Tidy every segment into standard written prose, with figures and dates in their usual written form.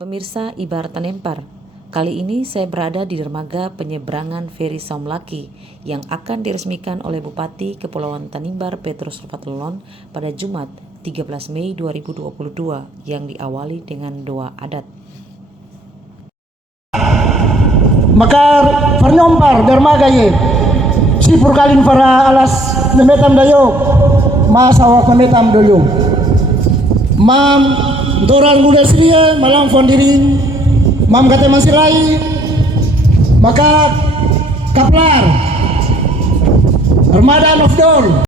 Pemirsa Ibar Tanempar, kali ini saya berada di dermaga penyeberangan Feri Saumlaki yang akan diresmikan oleh Bupati Kepulauan Tanimbar Petrus Rufat-Lelon pada Jumat 13 Mei 2022 yang diawali dengan doa adat. Makar pernyompar dermaga ye si purkalin para alas nemetam dayo masawak nemetam dulu mam doran muda seria malam fondirin mam kate masilai maka kaplar armada nofdol.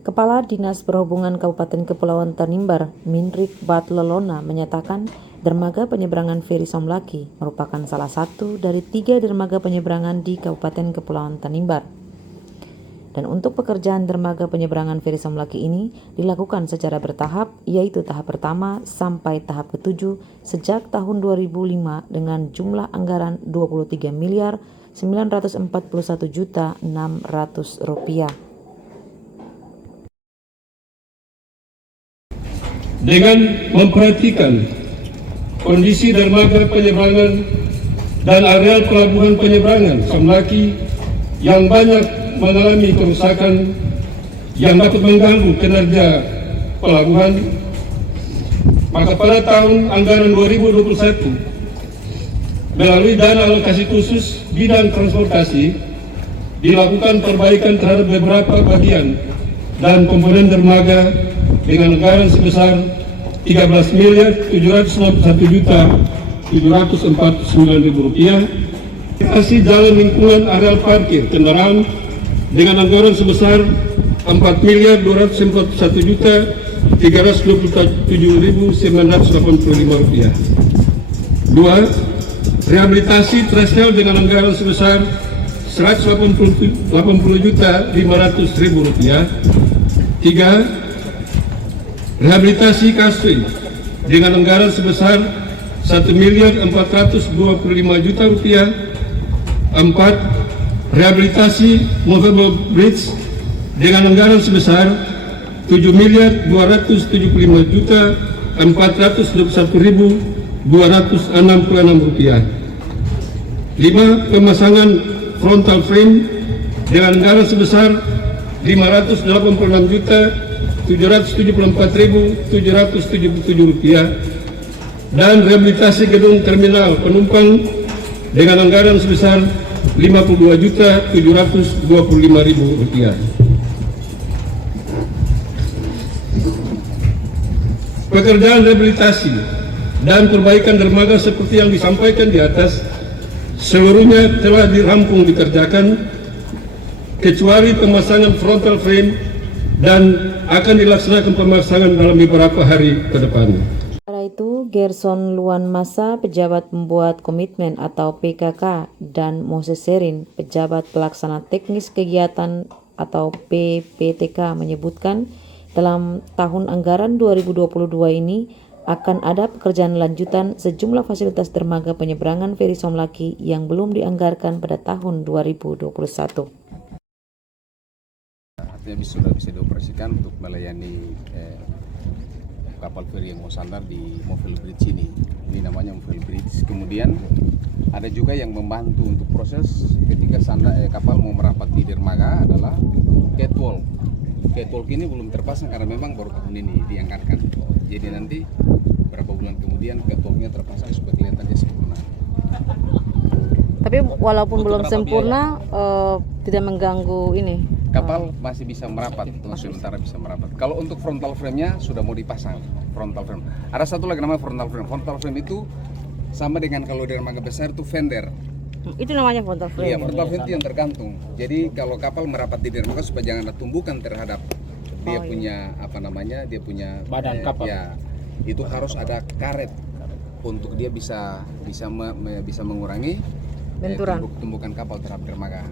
Kepala Dinas Perhubungan Kabupaten Kepulauan Tanimbar, Mindrik Batlelona, menyatakan dermaga penyeberangan Feri Saumlaki merupakan salah satu dari 3 dermaga penyeberangan di Kabupaten Kepulauan Tanimbar. Dan untuk pekerjaan dermaga penyeberangan Feri Saumlaki ini dilakukan secara bertahap, yaitu tahap pertama sampai tahap ke-7 sejak tahun 2005 dengan jumlah anggaran Rp23.941.600.000. Dengan memperhatikan kondisi dermaga penyeberangan dan areal pelabuhan penyeberangan Saumlaki yang banyak mengalami kerusakan yang dapat mengganggu kinerja pelabuhan, maka pada tahun anggaran 2021 melalui dana alokasi khusus bidang transportasi dilakukan perbaikan terhadap beberapa bagian dan komponen dermaga dengan anggaran sebesar Rp13.991.749.000. Kasih jalan lingkungan areal parkir kendaraan dengan anggaran sebesar Rp4.241.327.985. 2. Rehabilitasi threshold dengan anggaran sebesar Rp180.500.000. 3. Rehabilitasi kasway dengan anggaran sebesar Rp1.425.000. 4. Rehabilitasi movable bridge dengan anggaran sebesar Rp7.275.421.266. 5. Pemasangan frontal frame dengan anggaran sebesar Rp586.774.777 dan rehabilitasi gedung terminal penumpang dengan anggaran sebesar Rp52.725.000. Pekerjaan rehabilitasi dan perbaikan dermaga seperti yang disampaikan di atas seluruhnya telah dirampung dikerjakan kecuali pemasangan frontal frame dan akan dilaksanakan pemasangan dalam beberapa hari ke depan. Setelah itu, Gerson Luan Masa, pejabat pembuat komitmen atau PKK, dan Moses Serin, pejabat pelaksana teknis kegiatan atau PPTK, menyebutkan dalam tahun anggaran 2022 ini akan ada pekerjaan lanjutan sejumlah fasilitas dermaga penyeberangan Feri Saumlaki yang belum dianggarkan pada tahun 2021. Artinya sudah bisa dioperasikan untuk melayani kapal feri yang mau sandar di Movable Bridge ini. Ini namanya Movable Bridge. Kemudian ada juga yang membantu untuk proses ketika kapal mau merapat di dermaga adalah catwalk. Catwalk ini belum terpasang karena memang baru tahun ini dianggarkan. Jadi nanti berapa bulan kemudian catwalknya terpasang supaya kelihatan dia sempurna. Tapi walaupun belum sempurna, tidak mengganggu ini. Kapal masih bisa merapat, untuk sementara bisa merapat. Kalau untuk frontal frame-nya sudah mau dipasang frontal frame. Ada satu lagi namanya frontal frame. Frontal frame itu sama dengan kalau dermaga besar itu fender. Itu namanya frontal frame. Iya, frontal frame itu yang tergantung. Jadi kalau kapal merapat di dermaga supaya jangan ada tumbukan terhadap dia punya dia punya Badan kapal. Ya, itu harus ada karet untuk dia bisa mengurangi Benturan. tumbukan kapal terhadap dermaga.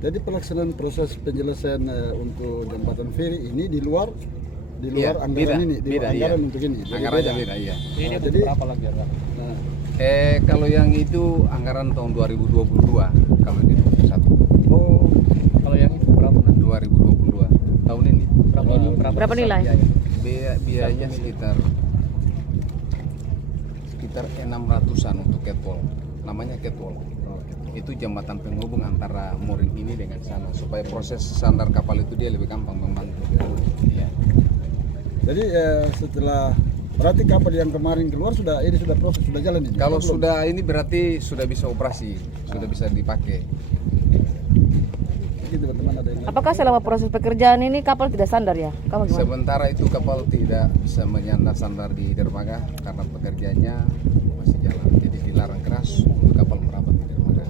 Jadi pelaksanaan proses penyelesaian untuk jembatan feri ini di luar anggaran ini, di luar anggaran untuk ini. Anggarannya beda, iya. Ini jadi berapa lagi ya? Kalau yang itu anggaran tahun 2022, kalau ini 2021. Oh, kalau yang itu berapa nanti? 2022. tahun ini. Berapa nilai? Biayanya sekitar 600-an untuk catwalk. Namanya catwalk. Itu jembatan penghubung antara mooring ini dengan sana supaya proses sandar kapal itu dia lebih gampang membantu. Ya. Jadi setelah berarti kapal yang kemarin keluar sudah proses sudah jalan ini. Kalau sudah ini berarti sudah bisa operasi, sudah bisa dipakai. Jadi teman-teman ada yang Apakah selama proses pekerjaan ini kapal tidak sandar ya? Kamu gimana? Sementara itu kapal tidak bisa menyandar sandar di dermaga karena pekerjaannya masih jalan. Jadi dilarang keras untuk kapal merapat di dermaga.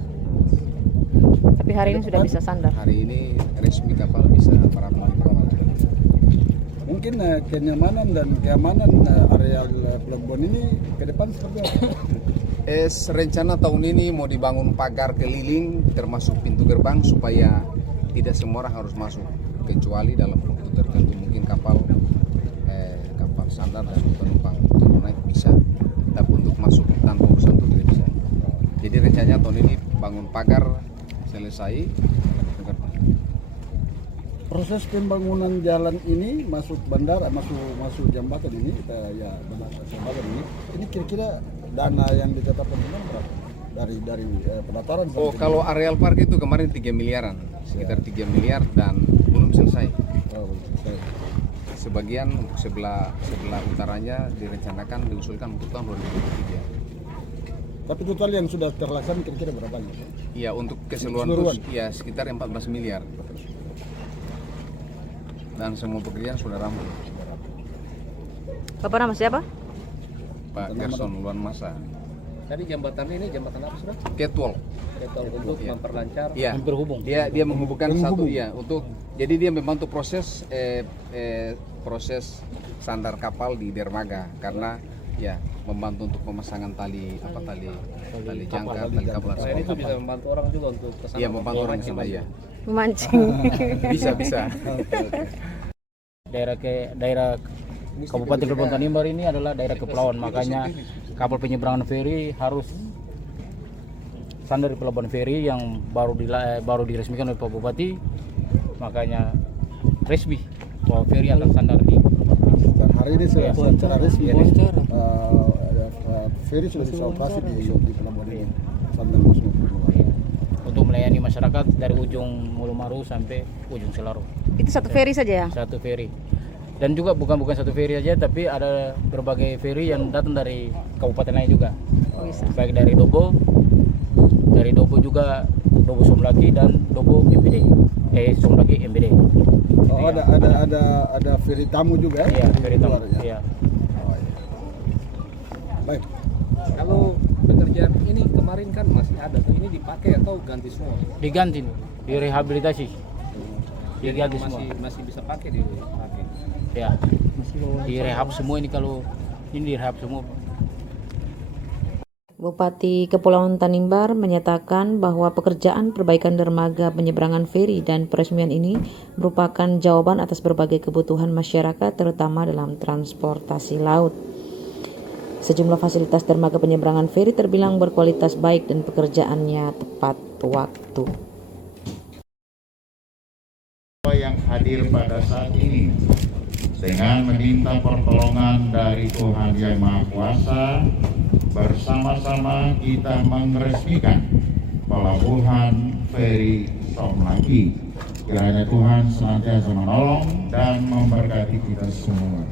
Tapi hari ini sudah bisa sandar. Hari ini resmi kapal bisa merapat di dermaga. mungkin kenyamanan dan keamanan areal pelabuhan ini ke depan seperti apa? Rencana tahun ini mau dibangun pagar keliling termasuk pintu gerbang supaya tidak semua orang harus masuk kecuali dalam waktu tertentu mungkin kapal sandar dan penumpang turun naik bisa, tapi untuk masuk tanpa urusan itu tidak bisa. Jadi rencananya tahun ini bangun pagar selesai. Proses pembangunan jalan ini masuk bandara, masuk jembatan ini jembatan ini kira-kira dana yang ditetapkan berapa? Dari pendaftaran Oh, kalau areal park itu kemarin 3 miliaran, sekitar 3 miliar dan belum selesai. Sebagian untuk sebelah utaranya direncanakan diusulkan untuk tahun 2023. Tapi total yang sudah terlaksana kira-kira berapa? Iya, untuk keseluruhan itu ya sekitar 14 miliar. Dan semua pekerjaan sudah rampung. Bapak nama siapa? Pak Gerson Luan Masa. Tadi jembatan ini jembatan apa sudah? Catwalk. Untuk memperlancar. Iya. Dia menghubungkan satu ya untuk jadi dia membantu proses proses sandar kapal di dermaga karena ya membantu untuk pemasangan tali jangkar, tali kabel. Selain itu bisa membantu orang juga untuk kesana. Iya, membantu orang ke sana ya. Memancing. Bisa. Daerah Kabupaten Kepulauan Tanimbar ini adalah daerah kepulauan, makanya kapal penyeberangan feri harus sandar di pelabuhan feri yang baru diresmikan oleh Pak Bupati, makanya resmi bahwa feri akan sandar di Dan hari ini secara resmi feri sudah bisa operasi di pelabuhan ini. Sandar masuk. untuk melayani masyarakat dari ujung Mulumaru sampai ujung Selaro. Itu satu feri saja ya? Satu feri. Dan juga bukan satu feri saja, tapi ada berbagai feri yang datang dari kabupaten lain juga. Oh, bisa. Baik dari Dobo juga, Dobo Somlaki dan Dobo MBD. Somlaki MBD. Oh, ada feri tamu juga Iya, dari feri tamu. luar, ya? Iya. Baik. Kalau pekerjaan ini kemarin kan masih ada, ini dipakai atau ganti semua? Diganti, direhabilitasi. Diganti semua. Masih bisa pakai dipakai. Ya. Direhab semua ini, kalau ini direhab semua. Bupati Kepulauan Tanimbar menyatakan bahwa pekerjaan perbaikan dermaga penyeberangan feri dan peresmian ini merupakan jawaban atas berbagai kebutuhan masyarakat terutama dalam transportasi laut. Sejumlah fasilitas dermaga penyeberangan feri terbilang berkualitas baik dan pekerjaannya tepat waktu. Yang hadir pada saat ini dengan meminta pertolongan dari Tuhan Yang Maha Kuasa, bersama-sama kita meresmikan pelabuhan feri Somlaki. Kiranya Tuhan senantiasa menolong dan memberkati kita semua.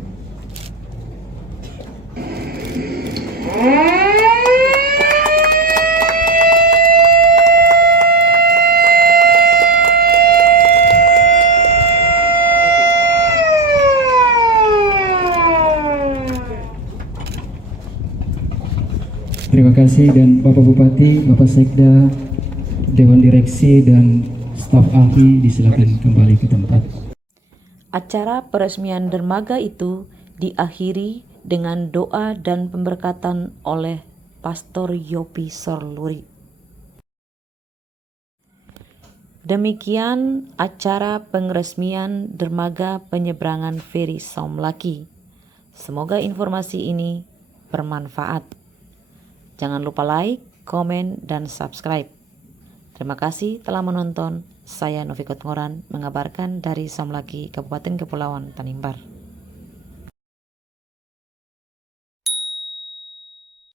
Terima kasih, dan Bapak Bupati, Bapak Sekda, Dewan Direksi, dan staf ahli disilakan kembali ke tempat. Acara peresmian dermaga itu diakhiri dengan doa dan pemberkatan oleh Pastor Yopi Sorluri. Demikian acara penresmian dermaga penyeberangan feri Somlaki. Semoga informasi ini bermanfaat. Jangan lupa like, komen, dan subscribe. Terima kasih telah menonton. Saya Novikot Ngoran mengabarkan dari Somlaki, Kabupaten Kepulauan Tanimbar.